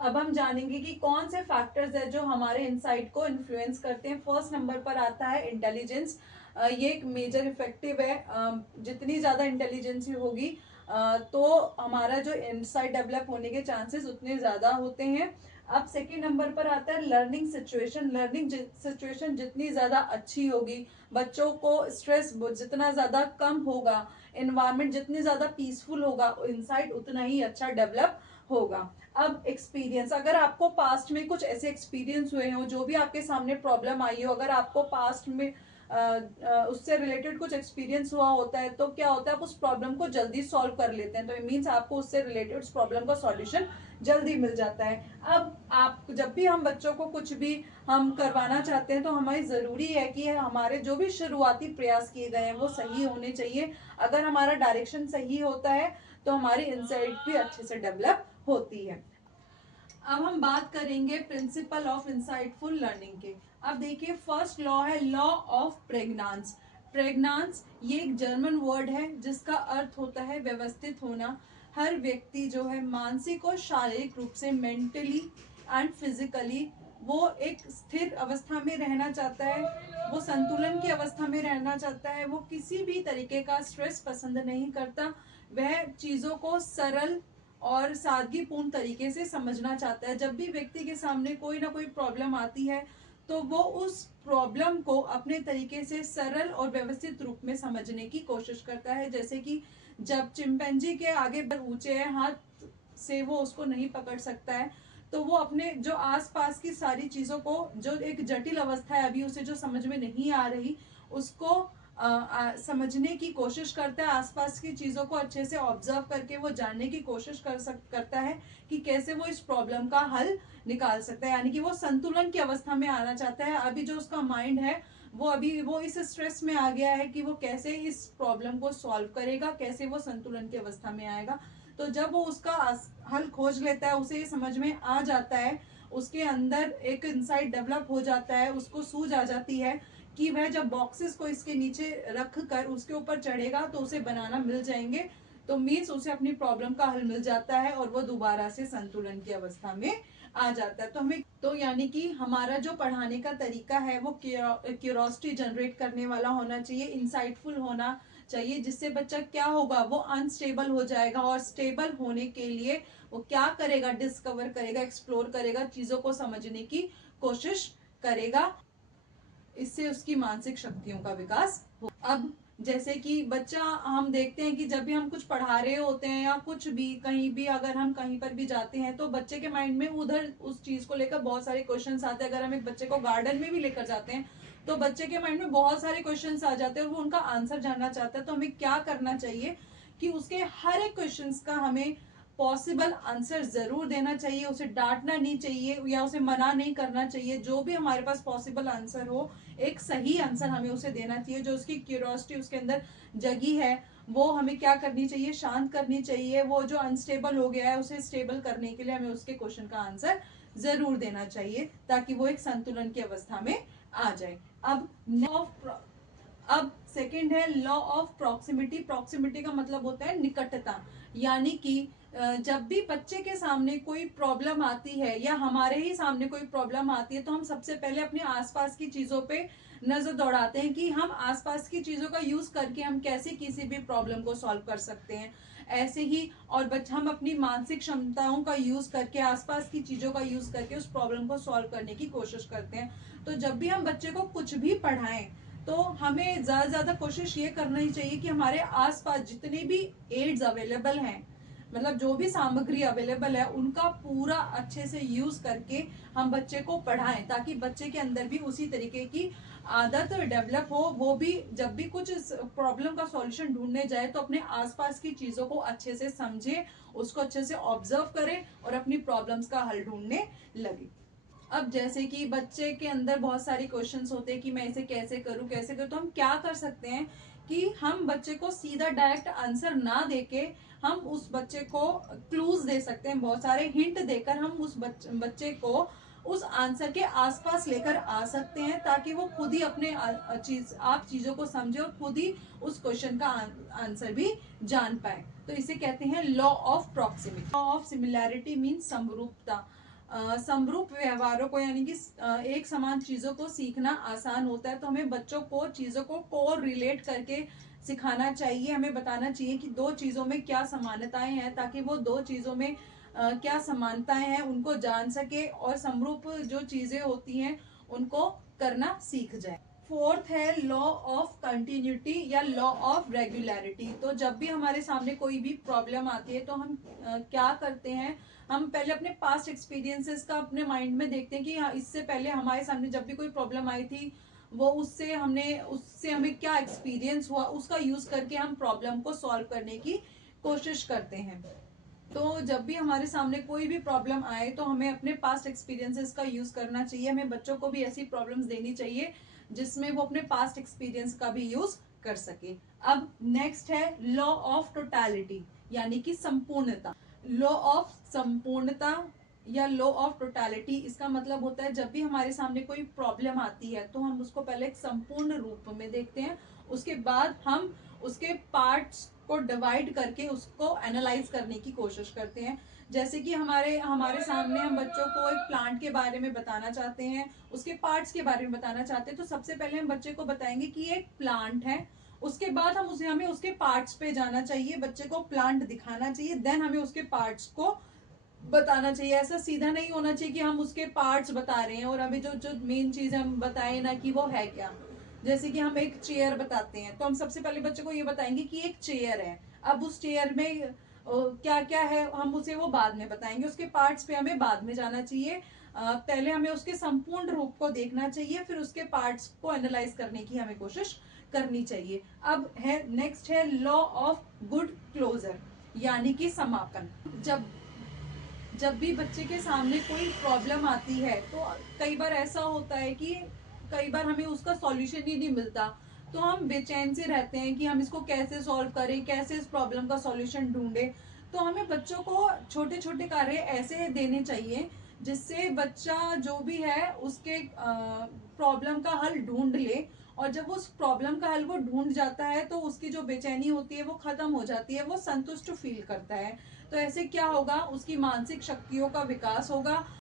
अब हम जानेंगे कि कौन से फैक्टर्स है जो हमारे इनसाइट को इन्फ्लुएंस करते हैं। फर्स्ट नंबर पर आता है इंटेलिजेंस। ये एक मेजर इफेक्टिव है। जितनी ज़्यादा इंटेलिजेंसी होगी तो हमारा जो इनसाइट डेवलप होने के चांसेस उतने ज़्यादा होते हैं। अब सेकेंड नंबर पर आता है लर्निंग सिचुएशन। लर्निंग सिचुएशन जितनी ज़्यादा अच्छी होगी, बच्चों को स्ट्रेस जितना ज़्यादा कम होगा, इन्वायरमेंट जितनी ज़्यादा पीसफुल होगा, इनसाइट उतना ही अच्छा डेवलप होगा। अब एक्सपीरियंस, अगर आपको पास्ट में कुछ ऐसे एक्सपीरियंस हुए हो, जो भी आपके सामने प्रॉब्लम आई हो, अगर आपको पास्ट में उससे रिलेटेड कुछ एक्सपीरियंस हुआ होता है, तो क्या होता है, आप उस प्रॉब्लम को जल्दी सॉल्व कर लेते हैं। तो इट मीन्स आपको उससे रिलेटेड उस प्रॉब्लम का सॉल्यूशन जल्दी मिल जाता है। अब आप जब भी हम बच्चों को कुछ भी हम करवाना चाहते हैं, तो हमारी ज़रूरी है कि हमारे जो भी शुरुआती प्रयास किए गए हैं वो सही होने चाहिए। अगर हमारा डायरेक्शन सही होता है तो हमारी इंसाइट भी अच्छे से डेवलप होती है। अब हम बात करेंगे प्रिंसिपल ऑफ इंसाइटफुल लर्निंग के। अब देखिए, फर्स्ट लॉ है लॉ ऑफ प्रेग्नांस। प्रेग्नांस ये एक जर्मन वर्ड है जिसका अर्थ होता है व्यवस्थित होना। हर व्यक्ति जो है मानसिक और शारीरिक रूप से, मेंटली एंड फिजिकली, वो एक स्थिर अवस्था में रहना चाहता है, वो संतुलन की अवस्था में रहना चाहता है, वो किसी भी तरीके का स्ट्रेस पसंद नहीं करता, वह चीज़ों को सरल और सादगीपूर्ण तरीके से समझना चाहता है। जब भी व्यक्ति के सामने कोई ना कोई प्रॉब्लम आती है, तो वो उस प्रॉब्लम को अपने तरीके से सरल और व्यवस्थित रूप में समझने की कोशिश करता है। जैसे कि जब चिंपैंजी के आगे ऊंचे है, हाथ से वो उसको नहीं पकड़ सकता है, तो वो अपने जो आसपास की सारी चीजों को, जो एक जटिल अवस्था है अभी उसे जो समझ में नहीं आ रही, उसको समझने की कोशिश करता है। आसपास की चीजों को अच्छे से ऑब्जर्व करके वो जानने की कोशिश करता है कि कैसे वो इस प्रॉब्लम का हल निकाल सकता है। यानी कि वो संतुलन की अवस्था में आना चाहता है। अभी जो उसका माइंड है, वो इस स्ट्रेस में आ गया है कि वो कैसे इस प्रॉब्लम को सॉल्व करेगा, कैसे वो संतुलन की अवस्था में आएगा। तो जब वो उसका हल खोज लेता है, उसे समझ में आ जाता है, उसके अंदर एक इंसाइट डेवलप हो जाता है, उसको सूझ आ जाती है कि वह जब बॉक्सेस को इसके नीचे रख कर उसके ऊपर चढ़ेगा तो उसे बनाना मिल जाएंगे। तो मीन्स उसे अपनी प्रॉब्लम का हल मिल जाता है और वो दोबारा से संतुलन की अवस्था में आ जाता है। तो हमें तो यानी कि हमारा जो पढ़ाने का तरीका है वो क्यूरोसिटी जनरेट करने वाला होना चाहिए, इंसाइटफुल होना चाहिए, जिससे बच्चा क्या होगा, वो अनस्टेबल हो जाएगा। और स्टेबल होने के लिए वो क्या करेगा, डिस्कवर करेगा, एक्सप्लोर करेगा, चीजों को समझने की कोशिश करेगा। इससे उसकी मानसिक शक्तियों का विकास हो। अब जैसे कि बच्चा, हम देखते हैं कि जब भी हम कुछ पढ़ा रहे होते हैं या कुछ भी कहीं भी अगर हम कहीं पर भी जाते हैं, तो बच्चे के माइंड में उधर उस चीज को लेकर बहुत सारे क्वेश्चंस आते हैं। अगर हम एक बच्चे को गार्डन में भी लेकर जाते हैं, तो बच्चे के माइंड में बहुत सारे क्वेश्चंस आ जाते हैं और वो उनका आंसर जानना चाहता है। तो हमें क्या करना चाहिए कि उसके हर एक क्वेश्चंस का हमें पॉसिबल आंसर जरूर देना चाहिए। उसे डांटना नहीं चाहिए या उसे मना नहीं करना चाहिए। जो भी हमारे पास पॉसिबल आंसर हो, एक सही आंसर हमें उसे देना चाहिए। जो उसकी क्यूरियोसिटी उसके अंदर जगी है, वो हमें क्या करनी चाहिए, शांत करनी चाहिए। वो जो अनस्टेबल हो गया है, उसे स्टेबल करने के लिए हमें उसके क्वेश्चन का आंसर जरूर देना चाहिए, ताकि वो एक संतुलन की अवस्था में आ जाए। अब सेकंड है लॉ ऑफ प्रॉक्सिमिटी। प्रॉक्सिमिटी का मतलब होता है निकटता। यानी कि जब भी बच्चे के सामने कोई प्रॉब्लम आती है या हमारे ही सामने कोई प्रॉब्लम आती है, तो हम सबसे पहले अपने आसपास की चीजों पे नजर दौड़ाते हैं कि हम आसपास की चीजों का यूज करके हम कैसे किसी भी प्रॉब्लम को सॉल्व कर सकते हैं। ऐसे ही और हम अपनी मानसिक क्षमताओं का यूज करके, आसपास की चीजों का यूज करके उस प्रॉब्लम को सॉल्व करने की कोशिश करते हैं। तो जब भी हम बच्चे को कुछ भी पढ़ाएं, तो हमें ज्यादा से ज्यादा कोशिश ये करनी चाहिए कि हमारे आसपास जितने भी एड्स अवेलेबल हैं, मतलब जो भी सामग्री अवेलेबल है, उनका पूरा अच्छे से यूज करके हम बच्चे को पढ़ाएं, ताकि बच्चे के अंदर भी उसी तरीके की आदत डेवलप हो। वो भी जब भी कुछ प्रॉब्लम का सॉल्यूशन ढूंढने जाए, तो अपने आसपास की चीजों को अच्छे से समझे, उसको अच्छे से ऑब्जर्व करे और अपनी प्रॉब्लम्स का हल ढूंढने लगे। अब जैसे कि बच्चे के अंदर बहुत सारे क्वेश्चंस होते हैं कि मैं इसे कैसे करूं, तो हम क्या कर सकते हैं कि हम बच्चे को सीधा डायरेक्ट आंसर ना देके हम उस बच्चे को क्लूज दे सकते हैं। बहुत सारे हिंट देकर हम उस बच्चे को उस आंसर के आसपास लेकर आ सकते हैं, ताकि वो खुद ही अपने आप चीजों को समझे और खुद ही उस क्वेश्चन का आंसर भी जान पाए। तो इसे कहते हैं law of proximity. Law of similarity means समरूपता। समरूप व्यवहारों को यानी कि एक समान चीजों को सीखना आसान होता है। तो हमें बच्चों को चीजों को को रिलेट करके सिखाना चाहिए। हमें बताना चाहिए कि दो चीजों में क्या समानताएं हैं, ताकि वो दो चीजों में क्या समानताएं हैं उनको जान सके और समरूप जो चीजें होती हैं उनको करना सीख जाए। फोर्थ है लॉ ऑफ कंटिन्यूटी या लॉ ऑफ रेगुलरिटी। तो जब भी हमारे सामने कोई भी प्रॉब्लम आती है तो हम क्या करते हैं, हम पहले अपने पास्ट एक्सपीरियंसेस का अपने माइंड में देखते हैं कि हाँ, इससे पहले हमारे सामने जब भी कोई प्रॉब्लम आई थी वो उससे हमें क्या एक्सपीरियंस हुआ, उसका यूज करके हम प्रॉब्लम को सॉल्व करने की कोशिश करते हैं। तो जब भी हमारे सामने कोई भी प्रॉब्लम आए तो हमें अपने पास्ट एक्सपीरियंसेस का यूज करना चाहिए। हमें बच्चों को भी ऐसी प्रॉब्लम्स देनी चाहिए जिसमें वो अपने पास्ट एक्सपीरियंस का भी यूज कर सके। अब नेक्स्ट है लॉ ऑफ टोटालिटी यानी कि संपूर्णता। लॉ ऑफ संपूर्णता या लॉ ऑफ टोटालिटी, इसका मतलब होता है जब भी हमारे सामने कोई प्रॉब्लम आती है तो हम उसको पहले एक संपूर्ण रूप में देखते हैं, उसके बाद हम उसके पार्ट्स को डिवाइड करके उसको एनालाइज करने की कोशिश करते हैं। जैसे कि हमारे हमारे सामने हम बच्चों को एक प्लांट के बारे में बताना चाहते हैं, उसके पार्ट्स के बारे में बताना चाहते हैं, तो सबसे पहले हम बच्चे को बताएंगे कि ये एक प्लांट है। उसके बाद हमें उसके पार्ट्स पे जाना चाहिए, बच्चे को प्लांट दिखाना चाहिए, देन हमें उसके पार्ट्स को बताना चाहिए। ऐसा सीधा नहीं होना चाहिए कि हम उसके पार्ट्स बता रहे हैं और अभी जो जो मेन चीज हम बताए ना कि वो है क्या। जैसे कि हम एक चेयर बताते हैं तो हम सबसे पहले बच्चे को ये बताएंगे कि एक चेयर है। अब उस चेयर में क्या क्या है हम उसे वो बाद में बताएंगे, उसके पार्ट्स पे हमें बाद में जाना चाहिए। पहले हमें उसके संपूर्ण रूप को देखना चाहिए, फिर उसके पार्ट्स को एनालाइज करने की हमें कोशिश करनी चाहिए। अब है नेक्स्ट है लॉ ऑफ गुड क्लोजर यानी कि समापन। जब भी बच्चे के सामने कोई प्रॉब्लम आती है तो कई बार ऐसा होता है कि कई बार हमें उसका सॉल्यूशन ही नहीं मिलता, तो हम बेचैन से रहते हैं कि हम इसको कैसे सॉल्व करें, कैसे इस प्रॉब्लम का सॉल्यूशन ढूंढे। तो हमें बच्चों को छोटे छोटे कार्य ऐसे देने चाहिए जिससे बच्चा जो भी है उसके प्रॉब्लम का हल ढूंढ ले, और जब उस प्रॉब्लम का हल वो ढूंढ जाता है तो उसकी जो बेचैनी होती है वो खत्म हो जाती है, वो संतुष्ट फील करता है। तो ऐसे क्या होगा, उसकी मानसिक शक्तियों का विकास होगा